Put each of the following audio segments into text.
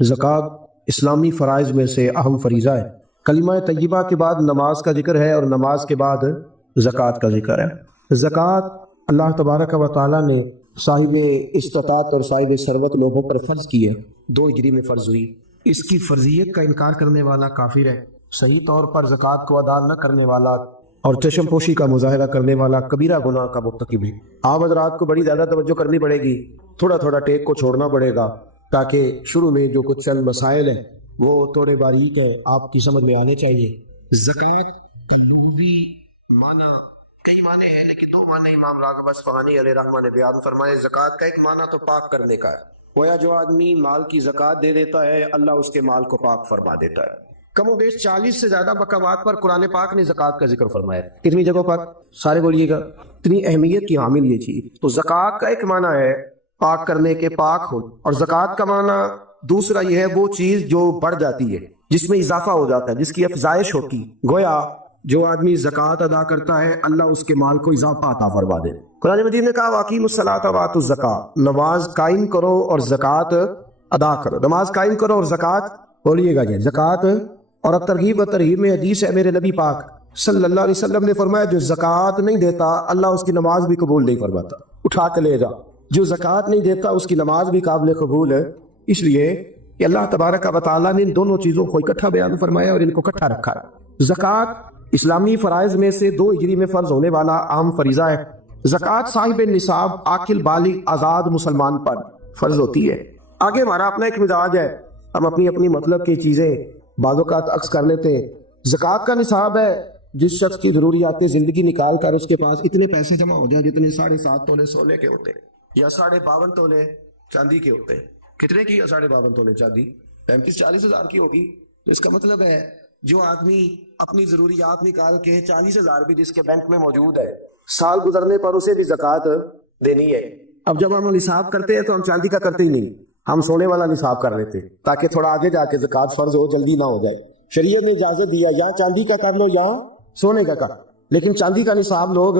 زکوٰۃ اسلامی فرائض میں سے اہم فریضہ ہے۔ کلمہ طیبہ کے بعد نماز کا ذکر ہے اور نماز کے بعد زکوٰۃ کا ذکر ہے۔ زکوٰۃ اللہ تبارک و تعالیٰ نے صاحب استطاعت اور صاحب ثروت لوگوں پر فرض کی ہے، 2 ہجری میں فرض ہوئی۔ اس کی فرضیت کا انکار کرنے والا کافر ہے، صحیح طور پر زکوٰۃ کو ادا نہ کرنے والا اور چشم پوشی کا مظاہرہ کرنے والا کبیرہ گناہ کا مرتکب ہے۔ آپ حضرات کو بڑی زیادہ توجہ کرنی پڑے گی، تھوڑا تھوڑا ٹیک کو چھوڑنا پڑے گا تاکہ شروع میں جو کچھ چند مسائل ہیں وہ تھوڑے باریک ہے، آپ کی سمجھ میں آنے چاہیے۔ زکوٰۃ کا لغوی معنی کئی معنی ہیں، لیکن 2 معنی امام راغب اصفہانی علیہ رحمہ نے بیان فرمائے۔ زکوٰۃ کا ایک معنی تو پاک کرنے کا ہے، گویا جو آدمی مال کی زکوٰۃ دے دیتا ہے اللہ اس کے مال کو پاک فرما دیتا ہے۔ کم و بیش 40 سے زیادہ مقامات پر قرآن پاک نے زکوٰۃ کا ذکر فرمایا ہے۔ کتنی جگہوں پر؟ سارے بولیے گا، اتنی اہمیت کی حامل یہ چیز۔ تو زکوٰۃ کا ایک معنی ہے پاک کرنے کے، پاک ہو، اور زکوٰۃ کا معنی دوسرا یہ ہے وہ چیز جو بڑھ جاتی ہے، جس میں اضافہ ہو جاتا ہے، جس کی افزائش ہوتی۔ گویا جو آدمی زکوٰۃ ادا کرتا ہے اللہ اس کے مال کو اضافہ عطا فرما دے۔ قرآن مجید نے کہا وَأَقِیمُوا الصَّلَاةَ وَآتُوا الزَّکَاۃَ، نماز قائم کرو اور زکوٰۃ ادا کرو۔ نماز قائم کرو اور زکوٰۃ، بولیے گا جی زکوٰۃ۔ اور اب ترغیب و ترہیب میں حدیث ہے، میرے نبی پاک صلی اللہ علیہ وسلم نے فرمایا جو زکوٰۃ نہیں دیتا اللہ اس کی نماز بھی قبول نہیں فرماتا۔ اٹھا کے لے جا، جو زکوٰۃ نہیں دیتا اس کی نماز بھی قابل قبول ہے، اس لیے کہ اللہ تبارک و تعالیٰ نے ان دونوں چیزوں کو اکٹھا بیان فرمایا اور ان کو اکٹھا رکھا ہے۔ زکوٰۃ اسلامی فرائض میں سے 2 ہجری میں فرض ہونے والا اہم فریضہ ہے۔ زکوٰۃ صاحب نصاب عاقل بالغ آزاد مسلمان پر فرض ہوتی ہے۔ آگے ہمارا اپنا ایک مزاج ہے، ہم اپنی اپنی مطلب کی چیزیں بعض اوقات عکس کر لیتے ہیں۔ زکوٰۃ کا نصاب ہے جس شخص کی ضروریات زندگی نکال کر اس کے پاس اتنے پیسے جمع ہو جائیں جتنے 7.5 تولے سونے کے ہوتے ہیں یا 52.5 تولے چاندی کے ہوتے ہیں۔ کتنے کی؟ 52.5 تولے چاندی 35-40 ہزار کی ہوگی۔ تو اس کا مطلب ہے جو آدمی اپنی ضروریات نکال کے 40,000 بھی جس کے بینک میں موجود ہے، سال گزرنے پر اسے بھی زکوٰۃ دینی ہے۔ اب جب ہم نصاب کرتے ہیں تو ہم چاندی کا کرتے ہی نہیں، ہم سونے والا نصاب کر لیتے تاکہ تھوڑا آگے جا کے زکوٰۃ فرض ہو، جلدی نہ ہو جائے۔ شریعت نے اجازت دیا یا چاندی کا کر لو یا سونے کا کر، لیکن چاندی کا نصاب لوگ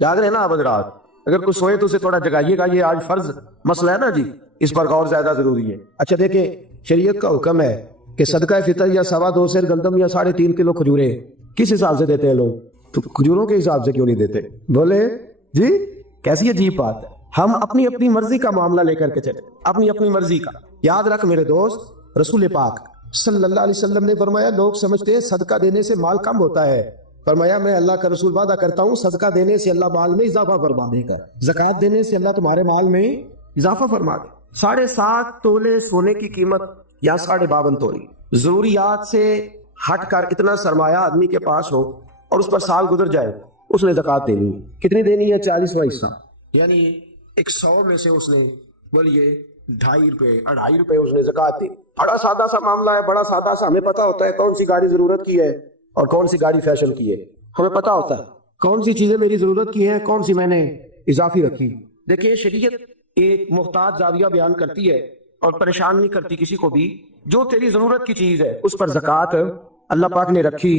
یاد رہے نا آپ حضرات، اگر کوئی سوئے تو اسے تھوڑا جگائیے گا، یہ آج فرض مسئلہ ہے نا جی، اس پر غور زیادہ ضروری ہے۔ اچھا دیکھیں، شریعت کا حکم ہے کہ صدقہ فطر یا 2.25 سیر گندم یا 3.5 کلو کھجوریں کس حساب سے دیتے ہیں لوگ؟ تو کھجوروں کے حساب سے کیوں نہیں دیتے؟ بولے جی، کیسی عجیب بات ہے۔ ہم اپنی اپنی مرضی کا معاملہ لے کر کے چلے، اپنی اپنی مرضی کا۔ یاد رکھ میرے دوست، رسول پاک صلی اللہ علیہ وسلم نے فرمایا لوگ سمجھتے ہیں صدقہ دینے سے مال کم ہوتا ہے، فرمایا میں اللہ کا رسول وعدہ کرتا ہوں صدقہ دینے سے اللہ مال میں اضافہ فرما دے گا، زکوٰۃ دینے سے اللہ تمہارے مال میں اضافہ فرما دے۔ 7.5 تولے سونے کی قیمت یا 52.5 تولے، ضروریات سے ہٹ کر اتنا سرمایہ آدمی کے پاس ہو اور اس پر سال گزر جائے، اس نے زکوٰۃ دینی ہے۔ کتنی دینی ہے؟ 40واں حصہ، یعنی 100 میں سے اس نے بولیے 2.5 روپے 2.5 روپے اس نے زکوٰۃ دی۔ بڑا سادہ سا معاملہ ہے، بڑا سادہ سا، ہمیں پتا ہوتا ہے کون سی گاڑی ضرورت کی ہے اور کون سی گاڑی فیشن کی ہے، ہمیں پتا ہوتا ہے کون سی چیزیں میری ضرورت کی ہیں، کون سی میں نے اضافی رکھی۔ دیکھیں شریعت ایک محتاط زاویہ بیان کرتی ہے اور پریشان نہیں کرتی کسی کو بھی، جو تیری ضرورت کی چیز ہے اس پر زکوٰۃ اللہ پاک نے رکھی۔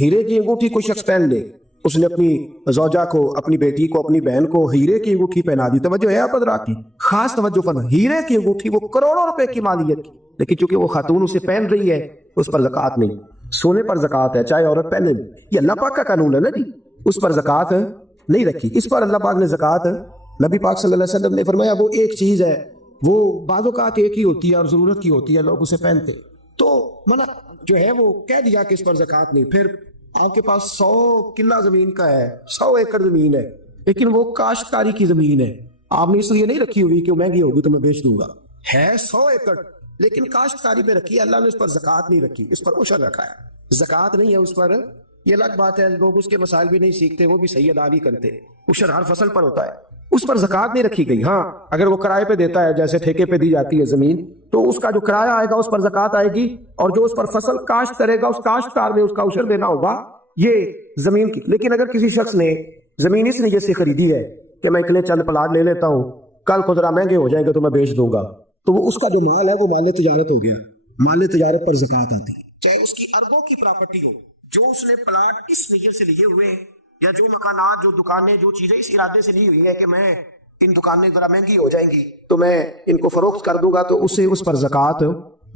ہیرے کی انگوٹھی کوئی شخص پہن لے، اس نے اپنی زوجہ کو، اپنی بیٹی کو، اپنی بہن کو ہیرے کی انگوٹھی پہنا دی، توجہ ہے آپ حضرات کی، خاص توجہ فرما، ہیرے کی انگوٹھی وہ کروڑوں روپے کی مالیت کی، لیکن چونکہ وہ خاتون اسے پہن رہی ہے اس پر زکوٰۃ نہیں۔ سونے پر زکوٰۃ ہے چاہے عورت پہنے، یہ اللہ پاک کا قانون ہے نا جی، اس پر زکوٰۃ نہیں رکھی۔ اس پر اللہ پاک نے زکوٰۃ، نبی پاک صلی اللہ علیہ وسلم نے فرمایا وہ ایک چیز ہے، وہ بعض اوقات ایک ہی ہوتی ہے اور ضرورت کی ہوتی ہے، لوگ اسے پہنتے، تو منع جو ہے وہ کہہ دیا کہ اس پر زکوٰۃ نہیں۔ پھر آپ کے پاس 100 کلہ زمین کا ہے، 100 ایکڑ زمین ہے، لیکن وہ کاشتکاری کی زمین ہے، آپ نے اس لیے نہیں رکھی ہوئی کہ وہ مہنگی ہوگی تو میں بیچ دوں گا، ہے 100 ایکڑ لیکن کاشتکاری پہ رکھی ہے، اللہ نے اس پر زکوٰۃ نہیں رکھی، اس پر عشر رکھا ہے، زکوٰۃ نہیں ہے اس پر۔ یہ الگ بات ہے، لوگ اس کے مسائل بھی نہیں سیکھتے، وہ بھی صحیح ادا نہیں کرتے، عشر ہر فصل پر ہوتا ہے، اس پر زکوٰۃ نہیں رکھی گئی۔ ہاں اگر وہ کرائے پہ دیتا ہے، جیسے ٹھیکے پہ دی جاتی ہے زمین، تو اس کا جو کرایہ آئے گا اس پر زکوٰۃ آئے گی، اور جو اس پر فصل کاشت کرے گا اس کاشتکار میں اس کا عشر دینا ہوگا، یہ زمین کی۔ لیکن اگر کسی شخص نے زمین اس نیت سے خریدی ہے کہ میں اتنے چند پلاٹ لے لیتا ہوں، کل کو ذرا مہنگے ہو جائیں گے تو میں بیچ دوں گا، تو وہ اس کا جو مال ہے وہ مال تجارت ہو گیا، مال تجارت پر زکوٰۃ آتی ہے، چاہے اس کی اربوں کی پراپرٹی ہو، جو اس نے پلاٹ اس نیت سے لیے ہوئے، یا جو مکانات، جو دکانیں، جو چیزیں اس ارادے سے لی ہوئی ہے کہ میں ان دکانیں ذرا مہنگی ہو جائیں گی تو میں ان کو فروخت کر دوں گا، تو اسے اس پر زکوٰۃ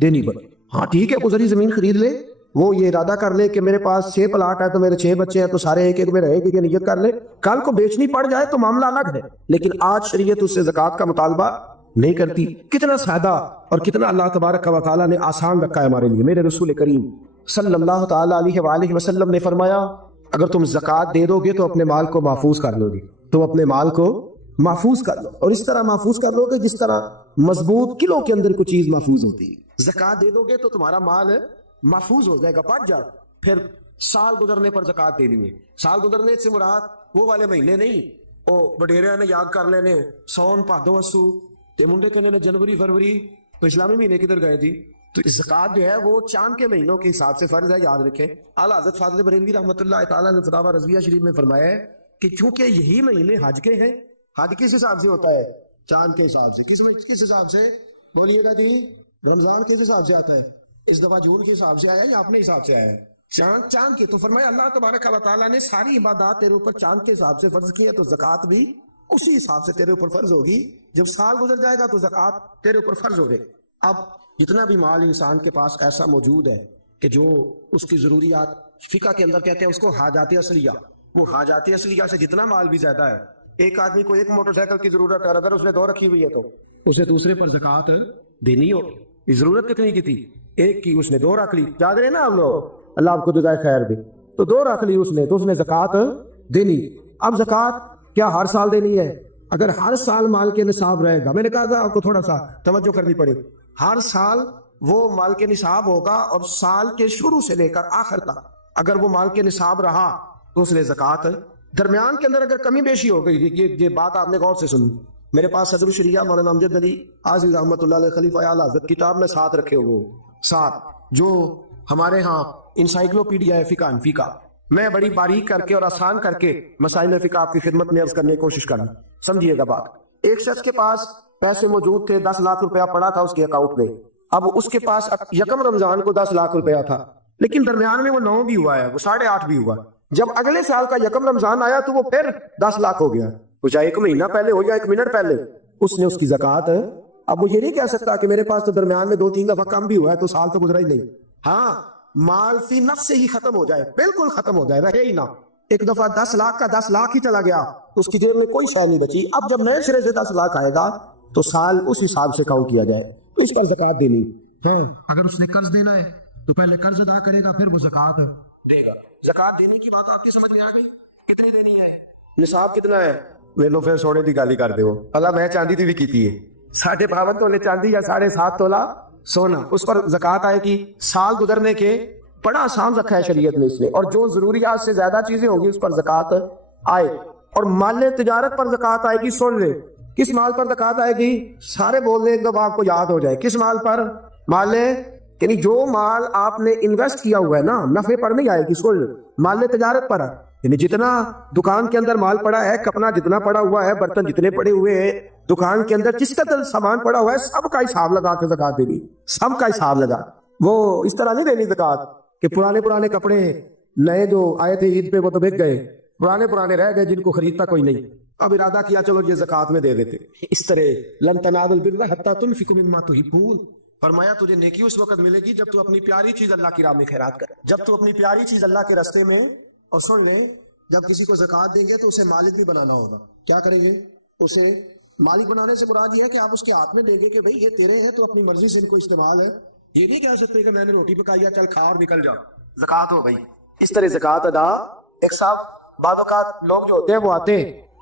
دینی پڑے. ہاں ٹھیک ہے کوئی ذری زمین خرید لے, وہ یہ ارادہ کر لے کہ میرے پاس 6 پلاٹ ہے تو میرے 6 بچے ہیں تو سارے ایک ایک میں رہے گی, نیت کر لے, کل کو بیچنی پڑ جائے تو معاملہ الگ ہے. لیکن آج شریعت اس سے زکوٰۃ کا مطالبہ نہیں کرتی. کتنا سادہ اور کتنا اللہ تبارک و تعالیٰ نے آسان رکھا ہے ہمارے لیے. میرے رسول کریم صلی اللہ تعالیٰ علیہ وآلہ وسلم نے فرمایا اگر تم زکوٰۃ دے دو گے تو اپنے مال کو محفوظ کر لو گے, تم اپنے مال کو محفوظ کر لو, اور اس طرح محفوظ کر لو گے جس طرح مضبوط قلعوں کے اندر کوئی چیز محفوظ ہوتی ہے. زکوٰۃ دے دو گے تو تمہارا مال محفوظ ہو جائے گا, بڑھ جائے. پھر سال گزرنے پر زکوٰۃ دینی ہے. سال گزرنے سے مراد وہ والے مہینے نہیں, او وڈیرے نے یاد کر لینے سون بھادو اسو تے منڈے کہنے نے جنوری فروری, تو اسلامی مہینے کدھر گئے تھی. تو زکوٰۃ جو ہے وہ چاند کے مہینوں کے حساب سے فرض ہے, یاد رکھیں. اعلیٰ حضرت فاضل بریلوی رحمۃ اللہ تعالیٰ نے فتاوی رضویہ شریف میں فرمایا ہے کہ چونکہ یہی مہینے حج کے ہیں, حج کس حساب سے ہوتا ہے؟ چاند کے حساب سے. کس حساب سے بولیے گا جی؟ رمضان کس حساب سے آتا ہے؟ اس دفعہ جون کے حساب سے آیا یا اپنے حساب سے آیا ہے؟ چاند کے. تو فرمایا اللہ تبارک و تعالیٰ نے ساری عبادات تیرے اوپر چاند کے حساب سے فرض کی ہے, تو زکوٰۃ بھی اسی حساب سے تیرے اوپر فرض ہوگی. جب سال گزر جائے گا تو زکوٰۃ تیرے اوپر فرض ہو گئی. اب جتنا بھی مال انسان کے پاس ایسا موجود ہے کہ جو اس کی ضروریات فقہ کے اندر کہتے ہیں اس کو حاجات اصلیہ, وہ حاجات اصلیہ سے جتنا مال بھی زیادہ ہے. ایک آدمی کو ایک موٹر سائیکل کی ضرورت ہے, اگر اس نے 2 رکھی ہوئی ہے تو اسے دوسرے پر زکوٰۃ دینی ہوگی. ضرورت کتنی کی تھی؟ ایک کی, اس نے 2 رکھ لی. یاد رہے نا ہم لوگ, اللہ آپ کو جزائے خیر دے. تو 2 رکھ لی اس نے, تو اس نے زکوٰۃ دینی. اب زکوٰۃ کیا ہر سال دینی ہے؟ اگر ہر سال مال کے نصاب رہے گا, میں نے کہا تھا آپ کو تھوڑا سا توجہ کرنی پڑے, ہر سال وہ مال کے نصاب ہوگا, اور سال کے شروع سے لے کر آخر تک اگر وہ مال کے نصاب رہا تو اس نے زکوٰۃ. درمیان کے اندر اگر کمی بیشی ہو گئی, یہ بات آپ نے غور سے سنی. میرے پاس صدر الشریعہ مولانا امجد علی عازمی رحمۃ اللہ علیہ خلیفہ اعلیٰ حضرت کتاب میں ساتھ رکھے ہوئے, ساتھ جو ہمارے ہاں انسائکلوپیڈیا ہے فقہ انفقہ, میں بڑی باریک کر کے اور آسان کر کے مسائل فقہ آپ کی خدمت میں عرض کرنے کی کوشش کروں. سمجھیے گا بات. ایک شخص کے پاس پیسے موجود تھے, 10 لاکھ روپیہ پڑا تھا اس کے اکاؤنٹ میں. اب اس کے پاس یکم رمضان کو 10 لاکھ روپیہ تھا, لیکن درمیان میں وہ 9 بھی ہوا ہے, وہ 8.5 بھی ہوا. جب اگلے سال کا یکم رمضان آیا تو وہ پھر 10 لاکھ ہو گیا, وہ چاہے 1 مہینہ پہلے ہو یا 1 منٹ پہلے, اس نے اس کی زکوٰۃ. اب وہ یہ نہیں کہہ سکتا کہ میرے پاس تو درمیان میں 2-3 دفعہ کم بھی ہوا ہے تو سال تو گزرا ہی نہیں. ہاں مال فی نفس سے ہی ختم ہو جائے, بالکل ختم ہو جائے, رہے ہی نہ. ایک دفعہ 10 لاکھ کا 10 لاکھ ہی چلا گیا تو اس کی جیب میں کوئی شے نہیں بچی. اب جب نئے سرے سے 10 لاکھ آئے گا تو سال اس حساب سے کاؤنٹ کیا جائے, اس پر زکوٰۃ دینی. پھر اگر اس نے قرض دینا ہے تو پہلے قرض ادا کرے گا, پھر وہ زکوٰۃ دے گا. زکوٰۃ دینے کی بات آپ کی سمجھ میں آ گئی؟ کتنی دینی ہے, نصاب کتنا ہے؟ ویلو پھر سونے دی گالی کر دیو, اللہ میں چاندی دی بھی کیتی ہے, 52.5 تولے چاندی یا 7.5 تولا سونا, اس پر زکوٰۃ آئے گی. سال گزرنے کے بڑا آسان رکھا ہے شریعت میں اس نے, اور جو ضروریات سے زیادہ چیزیں ہوگی اس پر زکوٰۃ آئے. اور مال تجارت پر زکوٰۃ آئے گی. سن لے کس مال پر زکوٰۃ آئے گی, سارے بول لیں جب آپ کو یاد ہو جائے. کس مال پر؟ مال یعنی جو مال آپ نے انویسٹ کیا ہوا ہے نا, نفع پر نہیں آئے گی. سن لے مال تجارت پر, یعنی جتنا دکان کے اندر مال پڑا ہے, کپنا جتنا پڑا ہوا ہے, برتن جتنے پڑے ہوئے ہیں دکان کے اندر, جس کا سامان پڑا ہوا ہے, سب کا حساب لگا کے زکوٰۃ دینی. سب کا حساب لگا. وہ اس طرح نہیں دینی زکوٰۃ کہ پرانے کپڑے نئے جو آئے تھے عید پہ وہ تو بک گئے, پرانے رہ گئے جن کو خریدتا کوئی نہیں, اب ارادہ کیا چلو یہ زکوٰۃ میں دے دیتے. اس طرح لن تنالوا البر حتی تنفقوا مما تحبون. فرمایا تجھے نیکی اس وقت ملے گی جب تو اپنی پیاری چیز اللہ کی راہ میں خیرات کرے, جب تو اپنی پیاری چیز اللہ کے راستے میں. اور سن لیں جب کسی کو زکوٰۃ دیں گے تو اسے مالک بھی بنانا ہوگا. کیا کریں گے؟ اسے مالک بنانے سے مراد یہ ہے کہ آپ اس کے ہاتھ میں دیں گے کہ بھئی یہ تیرے ہیں تو اپنی مرضی سے ان کو استعمال ہے. یہ نہیں کہہ سکتے کہ میں نے روٹی پکائی ہے چل کھا اور نکل جا, زکوٰۃ ہو گئی. اس طرح زکوٰۃ ادا. ایک صاحب بعض اوقات لوگ جو ہوتے ہیں وہ آتے,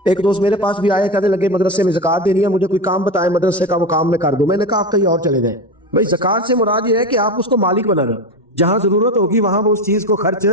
ایک دوست میرے پاس بھی آئے, کہنے لگے مدرسے میں زکوٰۃ دینی ہے, مجھے کوئی کام بتائیں مدرسے کا, وہ کام میں کر دوں. میں نے کہا آپ کہیں اور چلے جائیں. بھائی زکوٰۃ سے مراد یہ ہے کہ آپ اس کو مالک بنانا, جہاں ضرورت ہوگی وہاں وہ اس چیز کو خرچ.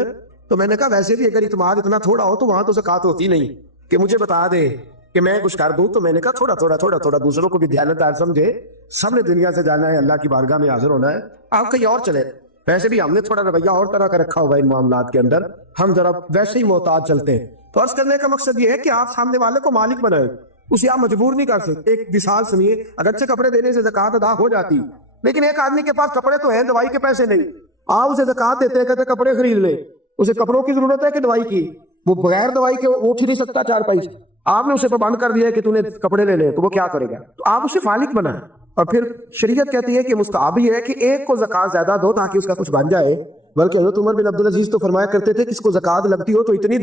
تو میں نے کہا ویسے بھی اگر اعتماد اتنا تھوڑا ہو تو وہاں تو زکوٰۃ ہوتی نہیں کہ مجھے بتا دے کہ میں کچھ کر دوں. تو میں نے کہا تھوڑا دوسروں کو بھی دیانتدار سمجھے, سب نے دنیا سے جانا ہے, اللہ کی بارگاہ میں حاضر ہونا ہے, آپ کہیں اور چلے. ویسے بھی ہم نے تھوڑا رویہ اور طرح کا رکھا ہوگا ان معاملات کے اندر, ہم ذرا ویسے ہی محتاط چلتے ہیں. تو عرض کرنے کا مقصد یہ ہے کہ آپ سامنے والے کو مالک بنائیں, اسے آپ مجبور نہیں کر سکتے. ایک مثال سنیے, اگرچہ کپڑے دینے سے زکوٰۃ ادا ہو جاتی, لیکن ایک آدمی کے پاس کپڑے تو ہیں, دوائی کے پیسے نہیں. آپ اسے زکوٰۃ دیتے ہیں, کہتے کپڑے خرید لے, اسے کپڑوں کی ضرورت ہے کہ دوائی کی, وہ بغیر دوائی کے اٹھ ہی نہیں سکتا 4 پیسے. آپ نے اسے پابند کر دیا کہ تو نے کپڑے لے لے, تو وہ کیا کرے گا؟ تو آپ اسے مالک بنائیں. اور پھر شریعت کہتی ہے کہ مستحب یہ ہے کہ ایک کو زکوٰۃ زیادہ دو تاکہ اس کا کچھ بن جائے، بلکہ حضرت عمر بن عبدالعزیز تو فرمایا کرتے تھے کس کو زکوٰۃ لگتی ہو تو اتنی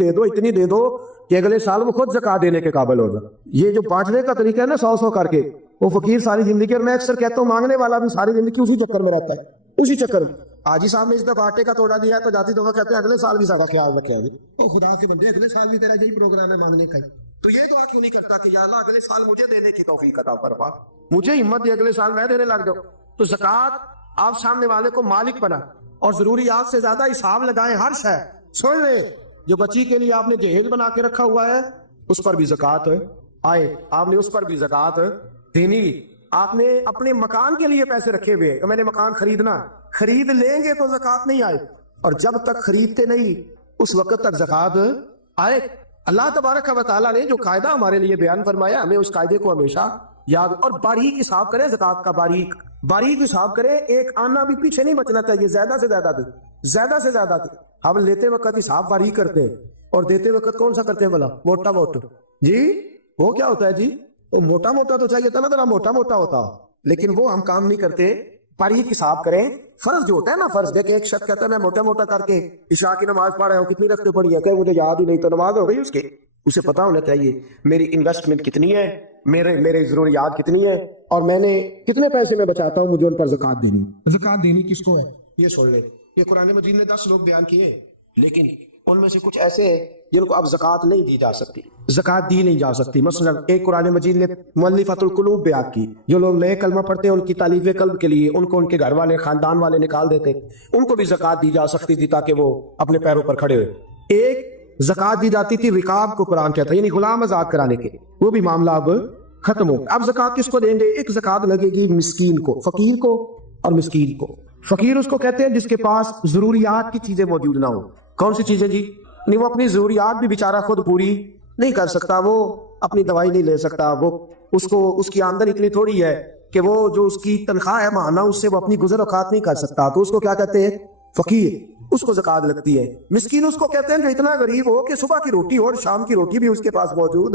دے دو کہ اگلے سال وہ خود زکوٰۃ دینے کے قابل ہوگا۔ یہ جو بانٹنے کا طریقہ ہے نا 100 کر کے، وہ فقیر ساری زندگی، اور میں اکثر کہتا ہوں مانگنے والا بھی ساری زندگی اسی چکر میں رہتا ہے، اسی چکر میں۔ حاجی صاحب نے اس دفعہ آٹے کا توڑا دیا ہے تو جاتی دفعہ کہتے ہیں اگلے سال بھی سارا خیال رکھے گا، تو خدا کے بندے اگلے سال بھی تیرا یہی پروگرام ہے مانگنے کا، تو یہ دعا کیوں نہیں کرتا کہ یا اللہ اگلے سال مجھے دینے کی توفیق عطا فرما، مجھے ہمت دے اگلے سال میں دینے لگ جاؤں۔ تو زکوٰۃ آپ سامنے والے کو مالک بنا اور ضروریات سے زیادہ حساب لگائیں ہر شے۔ سن لیں جو بچی کے لیے آپ نے جہیز بنا کے رکھا ہوا ہے اس پر بھی زکوٰۃ آئے، آپ نے اس پر بھی زکوٰۃ دینی۔ آپ نے اپنے مکان کے لیے پیسے رکھے ہوئے کہ میں نے مکان خریدنا، خرید لیں گے تو زکوٰۃ نہیں آئے، اور جب تک خریدتے نہیں اس وقت تک زکوٰۃ آئے۔ اللہ تبارک و تعالیٰ نے جو قاعدہ ہمارے لیے بیان فرمایا ہمیں اس قاعدے کو ہمیشہ یاد اور باریک حساب کرے، زکوٰۃ کا باریک حساب کرے، ایک آنا بھی پیچھے نہیں بچنا چاہیے، زیادہ سے زیادہ دے۔ ہم لیتے وقت حساب باریک کرتے ہیں اور دیتے وقت کون سا کرتے ہیں بلا؟ موٹا جی وہ کیا ہوتا ہے جی؟ موٹا تو چاہیے تھا نا، ذرا موٹا ہوتا، لیکن وہ ہم کام نہیں کرتے۔ باریک حساب کریں، فرض جو ہوتا ہے نا، فرض دیکھ ایک شخص کہتا ہے میں موٹا کر کے عشاء کی نماز پڑھ رہا ہوں، کتنی رکھتے پڑھی ہے کہ مجھے یاد ہی نہیں، تو نماز ہو گئی اس کے، اسے پتا ہونا چاہیے میری انویسٹمنٹ کتنی ہے، میرے ضروریات کتنی ہے، اور میں نے کتنے پیسے میں بچاتا ہوں، مجھے ان پر زکوٰۃ دینی کس کو ہے؟ یہ سن لیں، یہ قرآن مجید نے 10 لوگ بیان کیے، لیکن ان میں سے کچھ ایسے ہیں جن کو اب زکوٰۃ نہیں دی جا سکتی، زکوٰۃ دی نہیں جا سکتی۔ مثلا ایک قرآن مجید نے مؤلفۃ القلوب بیان کی، جو لوگ نئے کلمہ پڑھتے ہیں ان کی تالیف قلب کے لیے ان کو ان کے گھر والے خاندان والے نکال دیتے، ان کو بھی زکوٰۃ دی جا سکتی تھی تاکہ وہ اپنے پیروں پر کھڑے ہوئے۔ ایک زکوٰۃ دی جاتی تھی رقاب کو، قرآن کہتا ہے یعنی غلام آزاد کرانے کے، وہ بھی معاملہ اب ختم ہو۔ اب زکوٰۃ کس کو دیں گے؟ ایک زکوٰۃ لگے گی مسکین کو، فقیر کو اور مسکین کو۔ فقیر اس کو کہتے ہیں جس کے پاس ضروریات کی چیزیں موجود نہ ہو۔ کون سی چیزیں جی؟ نہیں، وہ اپنی ضروریات بھی بیچارہ خود پوری نہیں کر سکتا، وہ اپنی دوائی نہیں لے سکتا، وہ اس کی آمدن اتنی تھوڑی ہے کہ وہ جو اس کی تنخواہ ہے ماہانہ اس سے وہ اپنی گزر اوقات نہیں کر سکتا، تو اس کو کیا کہتے ہیں؟ فقیر، اس کو زکوٰۃ لگتی ہے۔ مسکین اس کو کہتے ہیں جو اتنا غریب ہو کہ صبح کی روٹی ہو اور شام کی روٹی بھی اس کے پاس موجود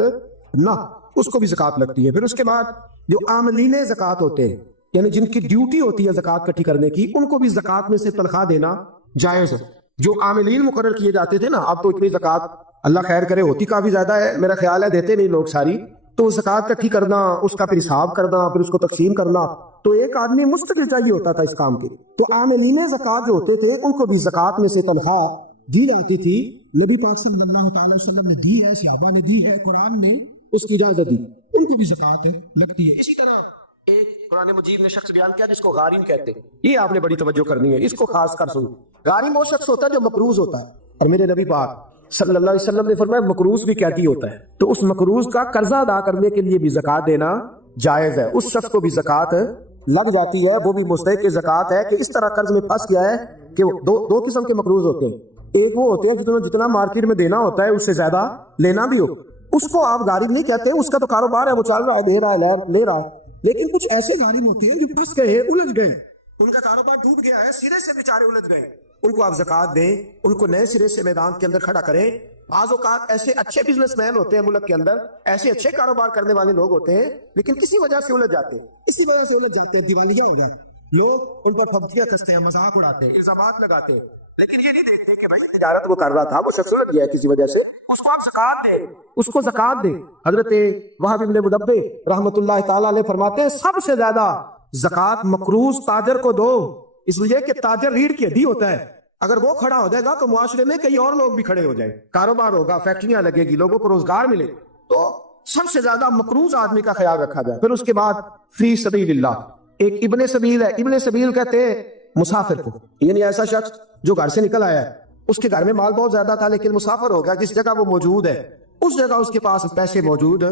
نہ، اس کو بھی زکوٰۃ لگتی ہے۔ پھر اس کے بعد جو عاملین زکوٰۃ ہوتے ہیں، یعنی جن کی ڈیوٹی ہوتی ہے زکوٰۃ اکٹھی کرنے کی، ان کو بھی زکوٰۃ میں سے تنخواہ دینا جائز ہے۔ جو عاملین مقرر کیے جاتے تھے نا، اب تو اتنی زکوٰۃ اللہ خیر کرے ہوتی کافی زیادہ ہے، میرا خیال ہے دیتے نہیں لوگ ساری، تو زکوٰۃ اکٹھی کرنا، اس کا پھر حساب کرنا، پھر اس کو تقسیم کرنا، تو ایک آدمی مستقل چاہیے ہوتا تھا اس کام کے۔ تو عاملین زکوٰۃ جو ہوتے تھے ان کو بھی زکوٰۃ میں سے تنخواہ دی جاتی تھی۔ نبی پاک صلی اللہ تعالی وسلم نے دی ہے، صحابہ نے دی ہے، قرآن نے اس کی اجازت دی، ان کو بھی زکوٰۃ لگتی ہے۔ اسی طرح ایک قرآن مجید نے شخص بیان کیا جس کو غارم کہتے ہیں، یہ آپ نے بڑی توجہ کرنی ہے، اس کو خاص کر سنو۔ غارم وہ شخص ہوتا ہے جو مقروض ہوتا ہے، اور میرے نبی پاک صلی اللہ علیہ وسلم نے فرمایا مقروض بھی قحطی ہوتا ہے، تو اس مقروض کا قرضہ ادا کرنے کے لیے بھی زکوٰۃ دینا جائز ہے، اس شخص کو بھی زکوٰۃ لگ جاتی ہے، وہ بھی مستحق زکوٰۃ ہے کہ اس طرح قرض میں پھنس گیا ہے کہ وہ دو قسم کے مقروض ہوتے ہیں، ایک وہ ہوتے ہیں جتنا مارکیٹ میں دینا ہوتا ہے اس سے زیادہ لینا بھی ہو، اس کو آپ غارم نہیں کہتے، اس کا تو کاروبار ہے، وہ چل رہا ہے، دے رہا ہے، لے رہا ہے۔ لیکن کچھ ایسے غارم ہوتے ہیں جو پھنس گئے، الجھ گئے، ان کا کاروبار ڈوب گیا ہے، سرے سے بیچارے الجھ گئے، ان کو آپ زکوٰۃ دیں، ان کو نئے سرے سے میدان کے اندر کھڑا کریں۔ بعض اوقات ایسے اچھے بزنس مین ہوتے ہیں ملک کے اندر، ایسے اچھے کاروبار کرنے والے لوگ ہوتے ہیں، لیکن کسی وجہ سے الجھ جاتے ہیں، دیوالیہ ہو جائے، لوگ ان پر پھبتیاں کستے ہیں، مذاق اڑاتے ہیں، الزامات لگاتے ہیں، لیکن یہ نہیں دیکھتے کہ بھائی تجارت وہ کر رہا تھا، وہ شخص الجھ گیا کسی وجہ سے، اس کو آپ زکوٰۃ دیں، اس کو زکوٰۃ دیں۔ حضرت وہب بن منبہ رحمۃ اللہ تعالی علیہ فرماتے ہیں سب سے زیادہ زکوٰۃ مقروض تاجر کو دو، اس لیے کہ تاجر ریڑھ کی ہڈی ہوتا ہے، اگر وہ کھڑا ہو جائے گا تو معاشرے میں کئی اور لوگ بھی کھڑے ہو جائیں، کاروبار ہوگا، فیکٹریاں لگے گی، لوگوں کو روزگار ملے، تو سب سے زیادہ مقروض آدمی کا خیال رکھا جائے۔ پھر اس کے بعد فی سبیل اللہ، ایک ابن سبیل ہے، ابن سبیل کہتے ہیں مسافر کو، یعنی ایسا شخص جو گھر سے نکل آیا ہے، اس کے گھر میں مال بہت زیادہ تھا لیکن مسافر ہو گیا، جس جگہ وہ موجود ہے اس جگہ اس کے پاس پیسے موجود،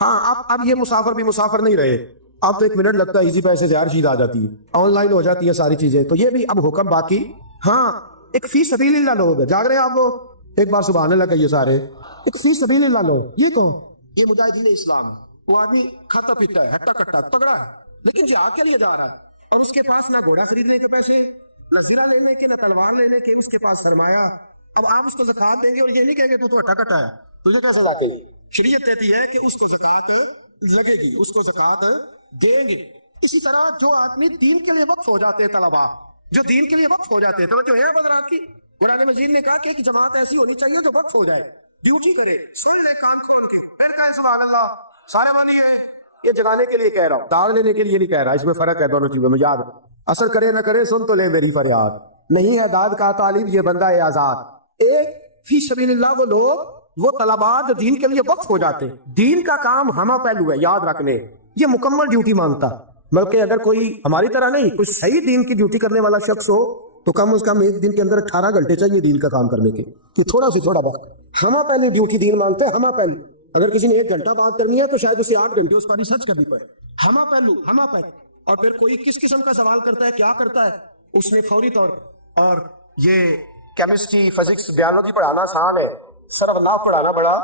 ہاں اب یہ مسافر بھی مسافر نہیں رہے، اب تو 1 منٹ لگتا ہے، ایزی پیسے سے ہر چیز آ جاتی ہے، آن لائن ہو جاتی ہے ساری چیزیں، تو یہ بھی اب حکم باقی۔ ہاں ایک فی سبیل اللہ لوگ جاگ رہے ہیں آپ لوگ، ایک بار سبحان اللہ کہیے سارے، ایک فی سبیل اللہ لوگ، یہ مجاہدین اسلام ہے، وہ آدمی کھاتا پیتا ہے، ہٹا کٹا تگڑا ہے، لیکن جہاد کے لیے جا رہا ہے، اور اس کے پاس نہ گھوڑا خریدنے کے پیسے، نہ زرہ لینے کے، نہ تلوار لینے کے، اس کے پاس سرمایہ۔ اب آپ اس کو زکوٰۃ دیں گے اور یہ نہیں کہیں گے تو ہٹا کٹا ہے، تجھے کیا سزا دے گی؟ شریعت کہتی ہے کہ اس کو زکوٰۃ لگے گی، اس کو زکوٰۃ دیں گے۔ اسی طرح جو آدمی دین کے لیے وقف ہو جاتے ہیں، طلبا جو دین کے لیے وقف ہو جاتے ہیں، توجہ ہے حضرات کی، قرآن مجید نے کہا کہ ایک جماعت ایسی ہونی چاہیے جو وقف ہو جائے، ڈیوٹی کرے، سن لے کان کھول کے، پھر کہے سبحان اللہ، سارے مانی ہے، یہ جگانے کے لیے کہہ رہا ہوں، دار لینے کے لیے نہیں کہہ رہا، اس میں فرق ہے دونوں چیزوں میں، یاد اثر کرے نہ کرے سن تو لے میری فریاد، نہیں ہے داد کا طالب یہ بندہ ہے آزاد۔ ایک فی سبیل اللہ وہ لوگ، وہ طلباء جو دین کے لیے وقف ہو جاتے ہیں، دین کا کام ہمہ پہلو ہے، یاد رکھ لے، یہ مکمل ڈیوٹی مانگتا، بلکہ اگر کوئی ہماری طرح نہیں، کوئی صحیح دین کی ڈیوٹی کرنے والا شخص ہو تو کم از کم ایک دن کے اندر 18 گھنٹے چاہیے دین کا کام کرنے کے، کہ تھوڑا سے تھوڑا وقت، ہمہ پہلو ڈیوٹی دین مانگتے ہیں، ہمہ پہلو۔ اگر کسی نے 1 گھنٹہ بات کرنی ہے تو شاید اسے 8 گھنٹے اس پر ریسرچ کرنی پڑے، ہمہ پہلو، ہمہ پہلو۔ اور پھر کوئی کس قسم کا سوال کرتا ہے، کیا کرتا ہے، اس نے فوری طور، اور یہ کیمسٹری، فزکس، بیالوجی پڑھانا آسان ہے، صرف اللہ پڑھانا بڑا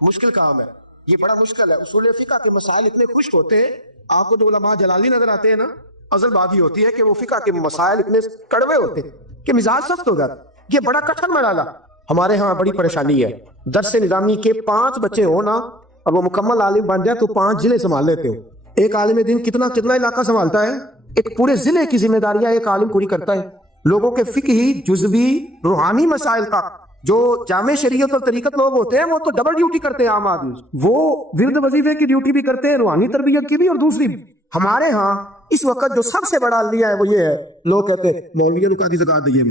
مشکل کام ہے، یہ بڑا مشکل ہے۔ اصول فقہ کے مسائل اتنے خشک ہوتے ہیں، آپ کو جو علماء جلالی نظر آتے ہیں نا، اصل بات یہ ہوتی ہے کہ وہ فقہ کے مسائل اتنے کڑوے ہوتے ہیں کہ مزاج سخت ہو جاتا، یہ بڑا کٹھن مرحلہ۔ ہمارے ہاں بڑی پریشانی ہے، درس نظامی کے 5 بچے ہو نا اور وہ مکمل عالم بن جائے تو 5 ضلع سنبھال لیتے ہو۔ ایک عالم دین کتنا علاقہ سنبھالتا ہے، ایک پورے ضلع کی ذمہ داریاں ایک عالم پوری کرتا ہے، لوگوں کے فقہی، جزوی، روحانی مسائل کا۔ جو جامع شریعت اور طریقت لوگ ہوتے ہیں وہ تو ڈبل ڈیوٹی کرتے ہیں، عام آدمی وہ ورد وظیفے کی ڈیوٹی بھی کرتے ہیں، روحانی تربیت کی بھی اور دوسری بھی۔ ہمارے ہاں اس وقت جو سب سے بڑا علیہ ہے وہ یہ ہے، لوگ کہتے ہیں مولویوں کو کی زکات دیے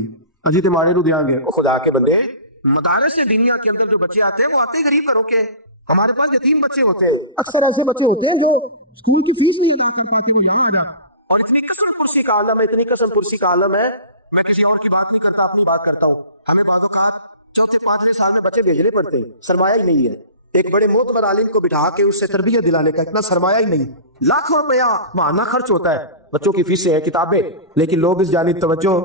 اجی تمہارے رو دیاں گے، خدا کے بندے، مدارس دینیا کے اندر جو بچے آتے ہیں وہ آتے ہی غریب گھروں کے، ہمارے پاس یتیم بچے ہوتے ہیں، اکثر ایسے بچے ہوتے ہیں جو اسکول کی فیس نہیں ادا کر پاتے، وہ یہاں آ جا، اور اتنی قسم پرسی کا عالم ہے، اتنی قسم پرسی کا عالم ہے، میں کسی اور کی بات نہیں کرتا، اپنی بات کرتا ہوں۔ ہمیں بعض اوقات 4-5 سال میں بچے بھیجنے پڑتے ہیں، سرمایہ ہی نہیں ہے، ایک بڑے معتبر عالم کو بٹھا کے اس سے تربیت دلانے کا اتنا سرمایہ ہی نہیں، لاکھوں روپیہ ماہانہ خرچ ہوتا ہے، بچوں کی فیسیں ہیں، کتابیں، لیکن لوگ اس جانب توجہ،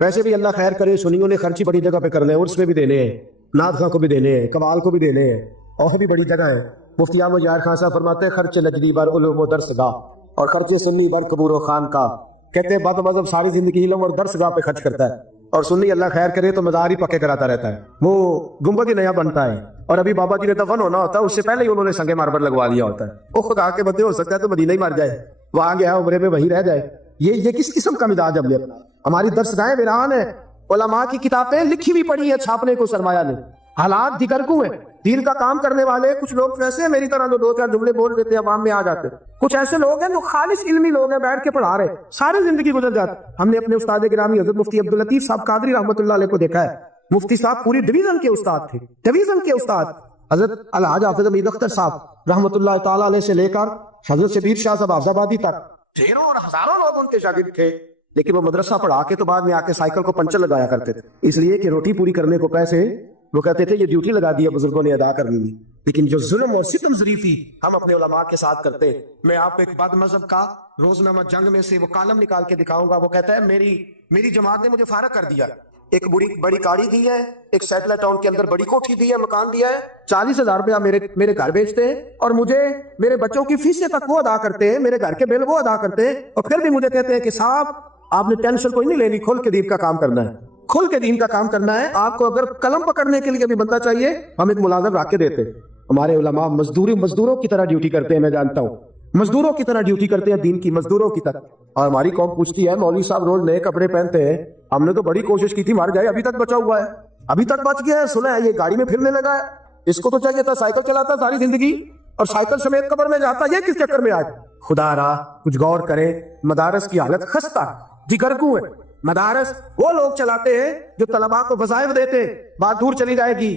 ویسے بھی اللہ خیر کرے، سنیوں نے خرچی بڑی جگہ پہ کرنے ہیں، عرس میں بھی دینے ہیں، نعت خواں کو بھی دینے ہیں، قوال کو بھی دینے ہیں، اور بھی بڑی جگہ ہے۔ مفتی احمد یار خان صاحب فرماتے ہیں خرچ نجدی بر علوم و درس گاہ اور خرچ سنی بر قبور و خان کا، کہتے ہیں بد مذہب ساری زندگی علم اور درس گاہ پہ خرچ کرتا ہے، اور سنی اللہ خیر کرے تو مزار ہی پکے کراتا رہتا ہے، وہ گنبد ہی نیا بنتا ہے، اور ابھی بابا جی نے دفن ہونا ہوتا ہے اس سے پہلے ہی انہوں نے سنگ ماربل لگوا لیا ہوتا ہے، وہ خدا کے بندے، ہو سکتا ہے تو مدینہ ہی مر جائے، وہاں گیا عمرے میں وہی رہ جائے۔ یہ کس قسم کا مزاج اب ہماری درس گاہیں ویران ہے، علماء کی کتابیں لکھی بھی پڑی ہے، چھاپنے کو سرمایہ نہیں، حالات دیگر کو ہیں، دین کا کام کرنے والے کچھ لوگ ویسے ہیں میری طرح جو 2-4 جملے بول دیتے ہیں عوام میں آ جاتے، کچھ ایسے لوگ ہیں جو خالص علمی لوگ ہیں، بیٹھ کے پڑھا رہے، ساری زندگی گزر جاتی۔ ہم نے اپنے استاد گرامی حضرت مفتی عبداللطیف صاحب قادری رحمۃ اللہ علیہ کو دیکھا ہے، مفتی صاحب پوری ڈویژن کے استاد تھے، ڈویژن کے استاد، حضرت الحاج حافظ امید اختر صاحب رحمۃ اللہ تعالیٰ علیہ سے لے کر حضرت شبیر شاہ صاحب حافظ آبادی تک ڈھیروں اور ہزاروں لوگ ان کے شاگرد تھے، لیکن وہ مدرسہ پڑھا کے تو بعد میں آ کے سائیکل کو پنچر لگایا کرتے تھے، اس لیے کہ روٹی پوری کرنے کو پیسے، وہ کہتے تھے یہ ڈیوٹی لگا دی ہے بزرگوں نے ادا کرنی ہے، لیکن جو ظلم اور ستم ظریفی ہم اپنے علماء کے ساتھ کرتے، میں آپ کو ایک بد مذہب کا روزنامہ جنگ میں سے وہ کالم نکال کے دکھاؤں گا، وہ کہتا ہے میری جماعت نے مجھے فارغ کر دیا، ایک بڑی گاڑی دی ہے، ایک سیٹلائٹ ٹاؤن کے اندر بڑی کوٹھی دی ہے، مکان دیا ہے، 40,000 روپیہ میرے گھر بیچتے ہیں، اور مجھے میرے بچوں کی فیسیں تک وہ ادا کرتے ہیں، میرے گھر کے بل وہ ادا کرتے ہیں، اور پھر بھی مجھے کہتے ہیں کہ صاحب آپ نے ٹینشن کوئی نہیں لینی، کھل کے دین کا کام کرنا ہے، کھل کے دین کا کام کرنا ہے، آپ کو اگر قلم پکڑنے کے لیے بھی بندہ چاہیے ہم ایک ملازم رکھ کے دیتے۔ ہمارے علماء مزدوروں کی طرح ڈیوٹی کرتے ہیں، میں جانتا ہوں، مزدوروں کی طرح ڈیوٹی کرتے ہیں، دین کی مزدوروں کی طرح، اور ہماری قوم پوچھتی ہے مولوی صاحب روز نئے کپڑے پہنتے ہیں، ہم نے تو بڑی کوشش کی تھی مر جائے، ابھی تک بچا ہوا ہے، ابھی تک بچ گیا ہے، سنا ہے یہ گاڑی میں پھرنے لگا ہے، اس کو تو چاہیے تھا سائیکل چلاتا ساری زندگی اور سائیکل سمیت قبر میں جاتا، یہ کس چکر میں آج؟ خدا را کچھ غور کرے، مدارس کی حالت خستہ دیگرگوں ہے، مدارس وہ لوگ چلاتے ہیں جو طلباء کو وظائف دیتے، بات دور چلی جائے گی،